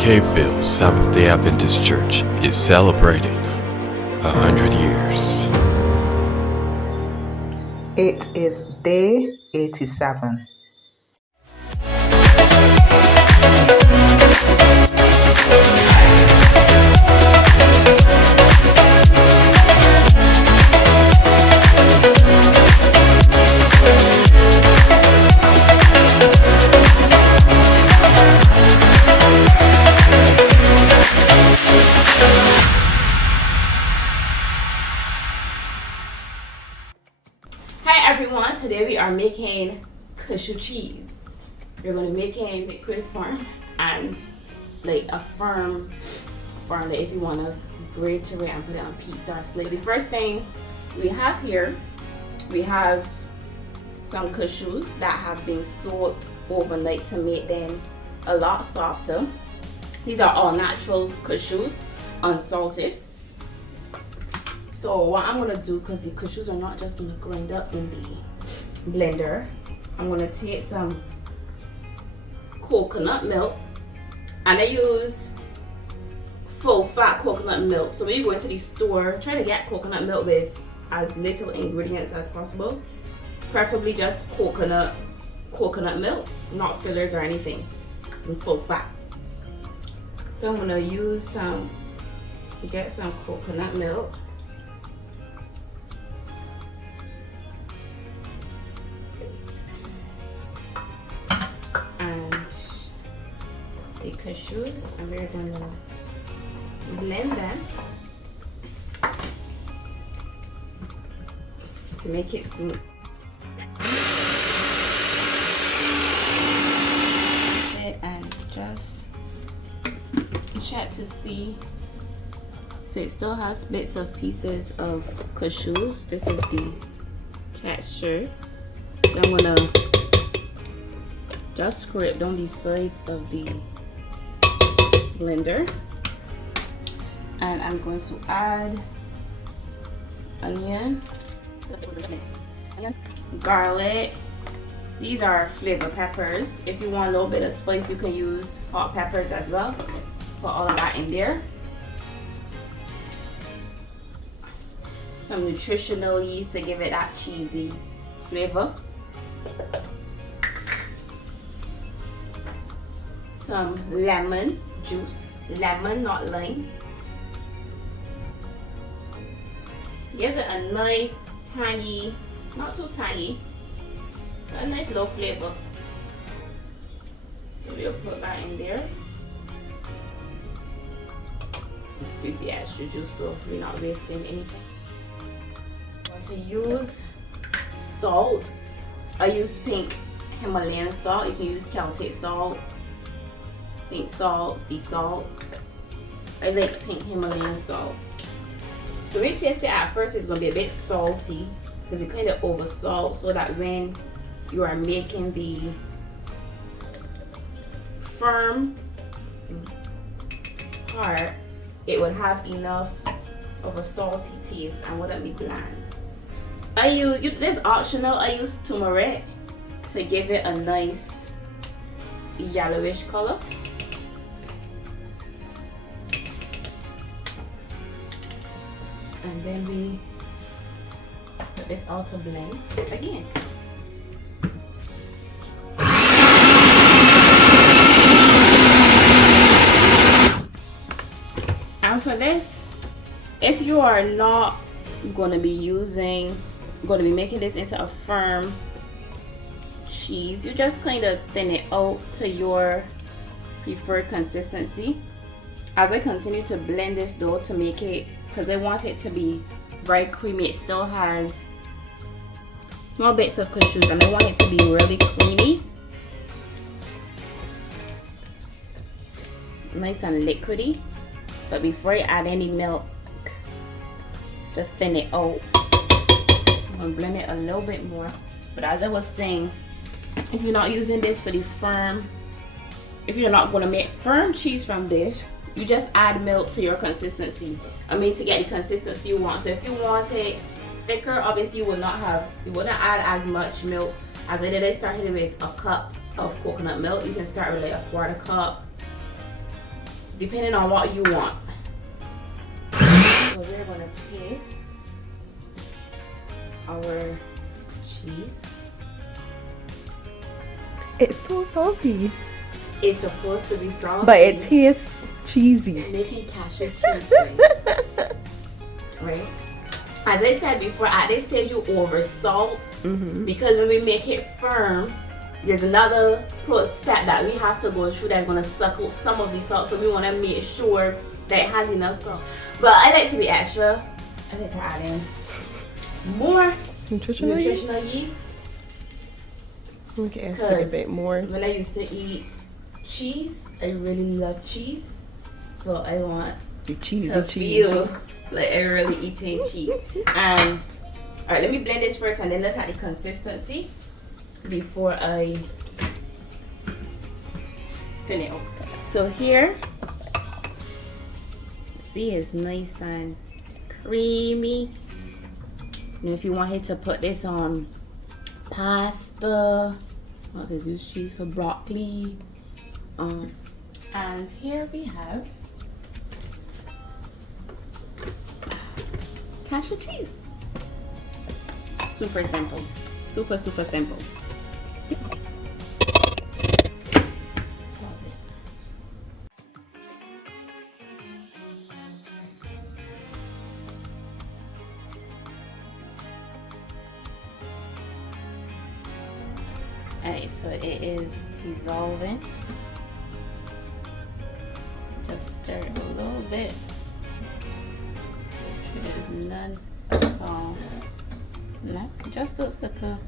Hill Seventh-day Adventist Church is celebrating 100 years. It is day 87. Hi everyone, today we are making cashew cheese. We're going to make a liquid form and like a firm form that if you want to grate it and put it on pizza or slate. The first thing we have here, we have some cashews that have been soaked overnight to make them a lot softer. These are all natural cashews, unsalted. So what I'm gonna do, because the cashews are not just gonna grind up in the blender, I'm gonna take some coconut milk, and I use full fat coconut milk. So when you go into the store, try to get coconut milk with as little ingredients as possible, preferably just coconut milk, not fillers or anything, and full fat. So I'm gonna get some coconut milk. The cashews, and we're gonna blend them to make it smooth. And just check to see, so it still has bits of pieces of cashews. This is the texture. So I'm gonna just scrape down the sides of the blender, and I'm going to add onion, garlic. These are flavor peppers. If you want a little bit of spice, you can use hot peppers as well. Put all of that in there. Some nutritional yeast to give it that cheesy flavor. Some lemon juice, lemon, not lime. Gives it a nice tangy, not too tangy, but a nice little flavor. So we'll put that in there. Squeeze the extra juice so we're not wasting anything. I'm going to use salt. I use pink Himalayan salt. You can use Celtic salt, pink salt, sea salt. I like pink Himalayan salt. So when you taste it at first, it's going to be a bit salty because you kind of over salt, so that when you are making the firm part, it would have enough of a salty taste and wouldn't be bland. This optional, I use turmeric to give it a nice yellowish color. And then we put this all to blend again. And for this, if you are not going to be making this into a firm cheese, you just kind of thin it out to your preferred consistency. As I continue to blend this dough to make it, because I want it to be very creamy, it still has small bits of cashews and I want it to be really creamy, nice and liquidy. But before I add any milk, just thin it out. I'm gonna blend it a little bit more. But as I was saying, if you're not using this for the firm, if you're not gonna make firm cheese from this, you just add milk to your consistency. To get the consistency you want. So if you want it thicker, obviously you wouldn't add as much milk as I did. I started with a cup of coconut milk. You can start with like a quarter cup, depending on what you want. So we're gonna taste our cheese. It's so salty, It's supposed to be salty, but it tastes cheesy. making cashew cheese, guys. Right? As I said before, at this stage you over salt because when we make it firm, there's another step that we have to go through that's gonna suck out some of the salt. So we want to make sure that it has enough salt. But I like to be extra. I like to add in more Nutritional yeast. Okay, it's like a bit more. When I used to eat cheese, I really love cheese. So I want The cheese to and cheese. feel like I'm really eating cheese. And alright, let me blend this first and then look at the consistency before I thin it out. So here, see, it's nice and creamy. Now if you wanted to put this on pasta, what else is this? Cheese for broccoli. And here we have cashew cheese. Super simple. Super simple. Alright, so it is dissolving. Just stir it a little bit. Make sure there's none of all. No, it just looks like a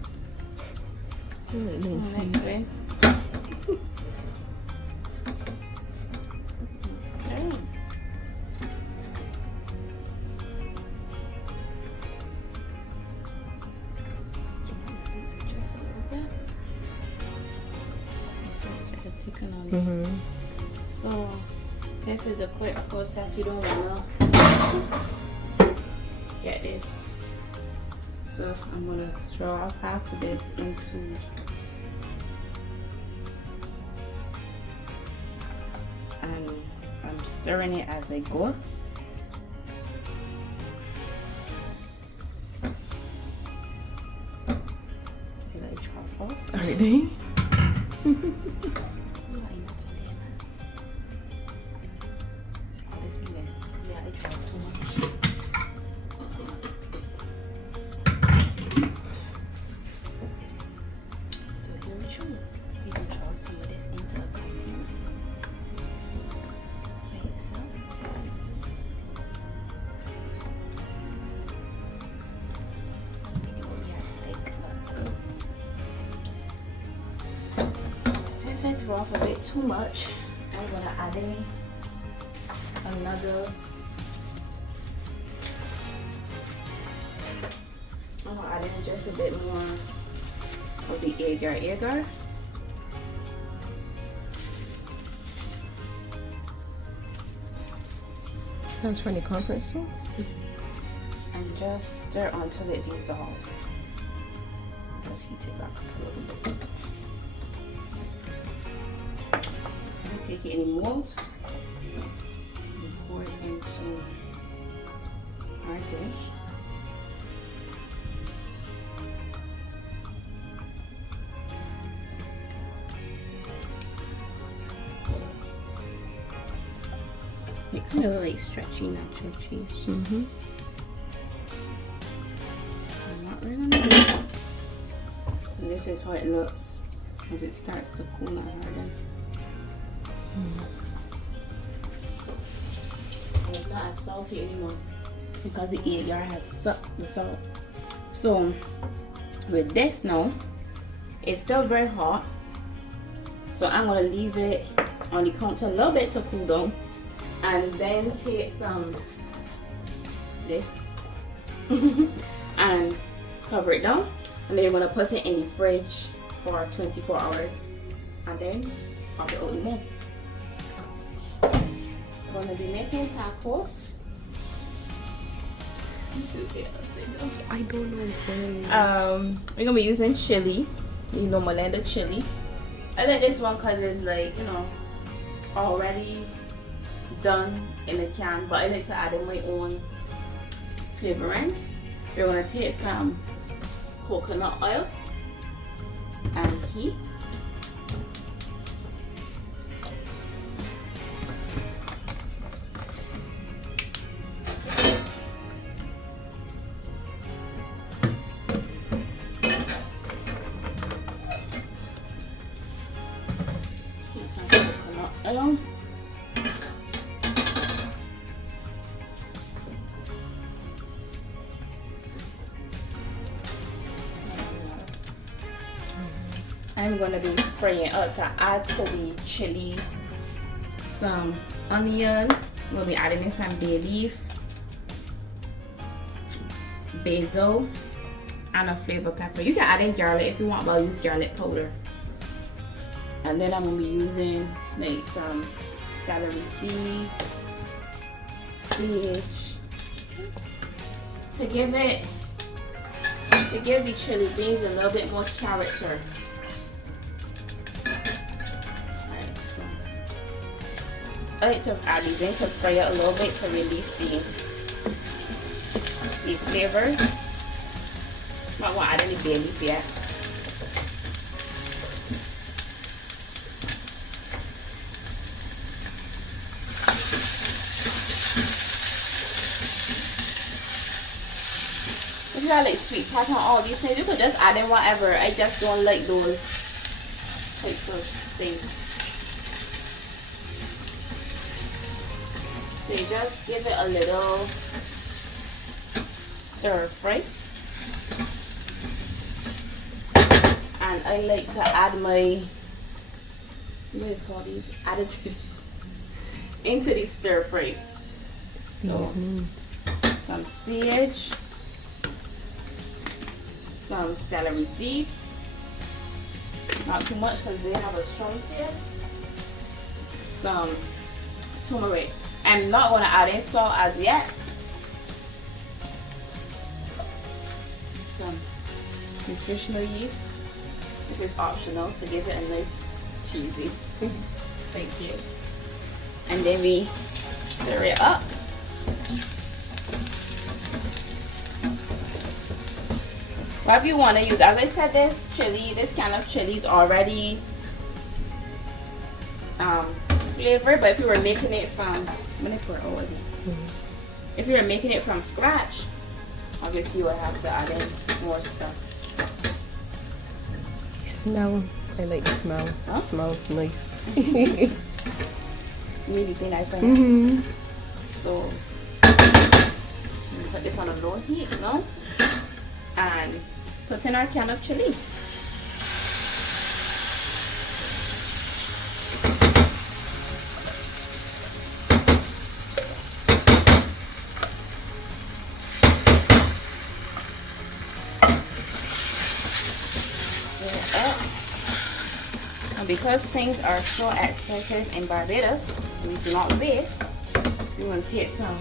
liquid. Stir it. Just a little bit. So it started ticking on it. So this is a quick process. You don't wanna get this. So I'm gonna throw off half of this into and I'm stirring it as I go. Feel like truffle. Are they? Since I threw off a bit too much, I'm gonna add in another. I'm gonna add in just a bit more of the agar. Sounds funny conference room. And just stir until it dissolves. Just heat it back up a little bit. So we take it in molds and pour it into our dish. It kind of like stretchy nacho cheese. Mm-hmm. I'm not really gonna do it. And this is how it looks as it starts to cool and harden. And it's not as salty anymore because the agar has sucked the salt. So with this now, it's still very hot. So I'm gonna leave it on the counter a little bit to cool down. And then take some this and cover it down, and then you're gonna put it in the fridge for 24 hours and then pop it out the mold. I'm gonna be making tacos. I don't know. We're gonna be using chili, Molenda chili. I like this one because it's like, you know, already done in a can, but I like to add in my own flavorings. We're gonna take some coconut oil and heat. Heat some coconut oil. I'm gonna be frying up to add to the chili some onion. We'll be adding in some bay leaf, basil, and a flavor pepper. You can add in garlic if you want, but I'll use garlic powder. And then I'm gonna be using like some celery seeds, sage, to give the chili beans a little bit more character. I like to add these in to fry it a little bit to release the flavors. Not want to add any bay leaf yet. If you got like sweet pepper and all these things, you could just add in whatever. I just don't like those types of things. So you just give it a little stir fry. And I like to add my, what is called these additives into the stir fry. So some sage, some celery seeds, not too much because they have a strong taste, some turmeric. I'm not going to add in salt as yet. Some nutritional yeast, if it's optional, to give it a nice cheesy taste. And then we stir it up. Whatever you want to use. As I said, this kind of chili is already flavored, but if you were making it from, if you were making it from scratch, obviously you would have to add in more stuff. Smell. I like the smell. Huh? Smells nice. Really think I find So put this on a low heat now and put in our can of chili. And because things are so expensive in Barbados, we do not waste. You want to take some.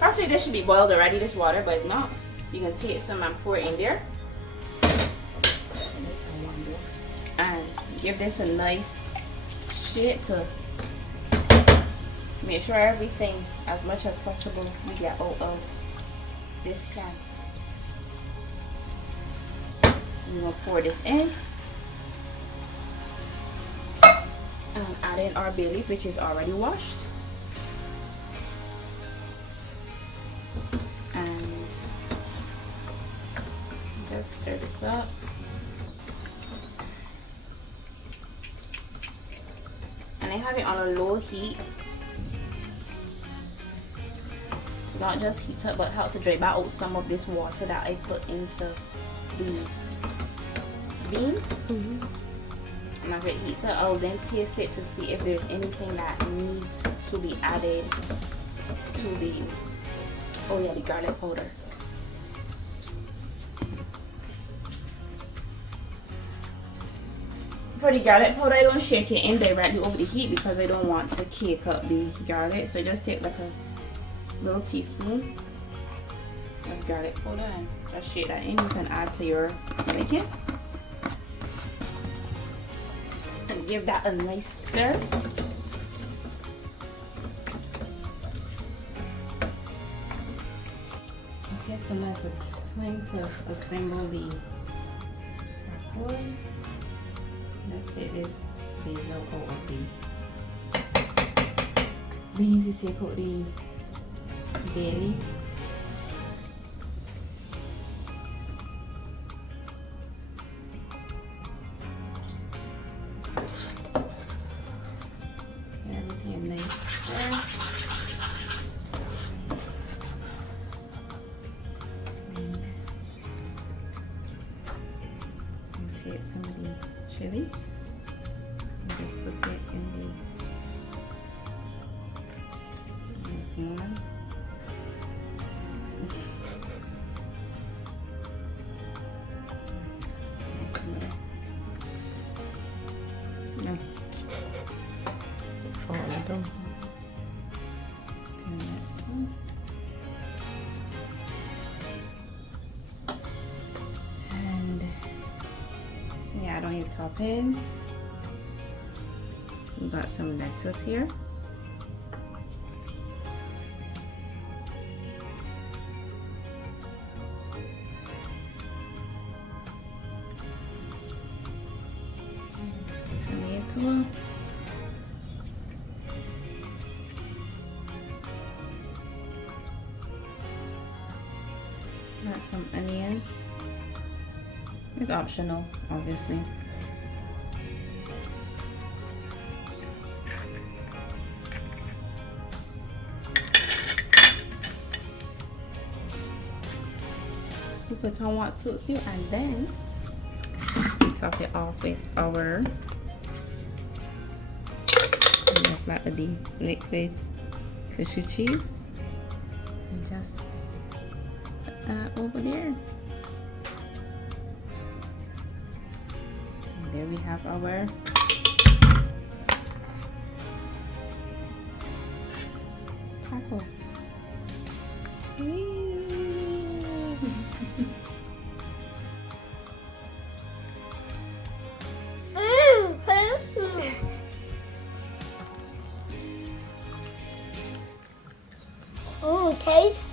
Probably this should be boiled already, this water, but it's not. You can take some and pour it in there. And give this a nice shake to make sure everything, as much as possible, we get out of this can. We're going to pour this in. And add in our bay leaf, which is already washed. And just stir this up. And I have it on a low heat to not just heat up, but help to drain out some of this water that I put into the beans. And as it heats up, I'll then taste it to see if there's anything that needs to be added to the, the garlic powder. For the garlic powder, I don't shake it in directly over the heat because I don't want to cake up the garlic. So I just take like a little teaspoon of garlic powder and just shake that in. You can add to your liking. And give that a nice stir. sometimes it's time to assemble the tacos. Let's take this basil out of the beans to take out the bay leaf. Everything nice there. And take some of the chili and just put it in the this one. No. Follow them. And that's one. And yeah, I don't need toppings. We got some lettuce here. Tomato. Got some onion. It's optional, obviously. You put on what suits you, and then top it off with our like the liquid cashew cheese. And just put that over there. And there we have our tacos. Tasty.